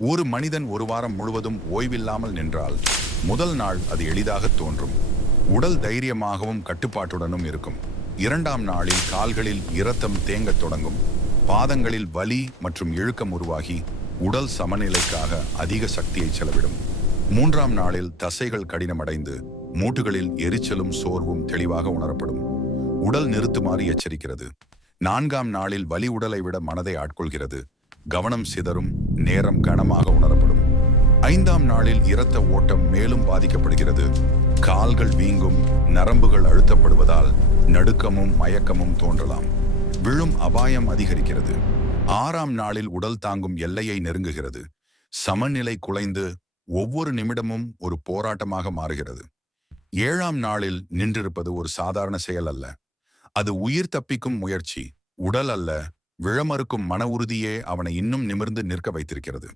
ஒரு மனிதன் ஒரு வாரம் முழுவதும் ஓய்வில்லாமல் நின்றால் முதல் நாள் அது எளிதாக தோன்றும். உடல் தைரியமாகவும் கட்டுப்பாட்டுடனும் இருக்கும். இரண்டாம் நாளில் கால்களில் இரத்தம் தேங்கத் தொடங்கும். பாதங்களில் வலி மற்றும் இழுக்கம் உருவாகி உடல் சமநிலைக்காக அதிக சக்தியை செலவிடும். மூன்றாம் நாளில் தசைகள் கடினமடைந்து மூட்டுகளில் எரிச்சலும் சோர்வும் தெளிவாக உணரப்படும். உடல் நிறுத்துமாறு எச்சரிக்கிறது. நான்காம் நாளில் வலி உடலை விட மனதை ஆட்கொள்கிறது. கவனம் சிதறும், நேரம் கனமாக உணரப்படும். ஐந்தாம் நாளில் இரத்த ஓட்டம் மேலும் பாதிக்கப்படுகிறது. கால்கள் வீங்கும், நரம்புகள் அழுத்தப்படுவதால் நடுக்கமும் மயக்கமும் தோன்றலாம். விழும் அபாயம் அதிகரிக்கிறது. ஆறாம் நாளில் உடல் தாங்கும் எல்லையை நெருங்குகிறது. சமநிலை குலைந்து ஒவ்வொரு நிமிடமும் ஒரு போராட்டமாக மாறுகிறது. ஏழாம் நாளில் நின்றிருப்பது ஒரு சாதாரண செயல் அல்ல. அது உயிர் தப்பிக்கும் முயற்சி. உடல் அல்ல, விழமறுக்கும் மன உறுதியே அவனை இன்னும் நிமிர்ந்து நிற்க வைத்திருக்கிறது.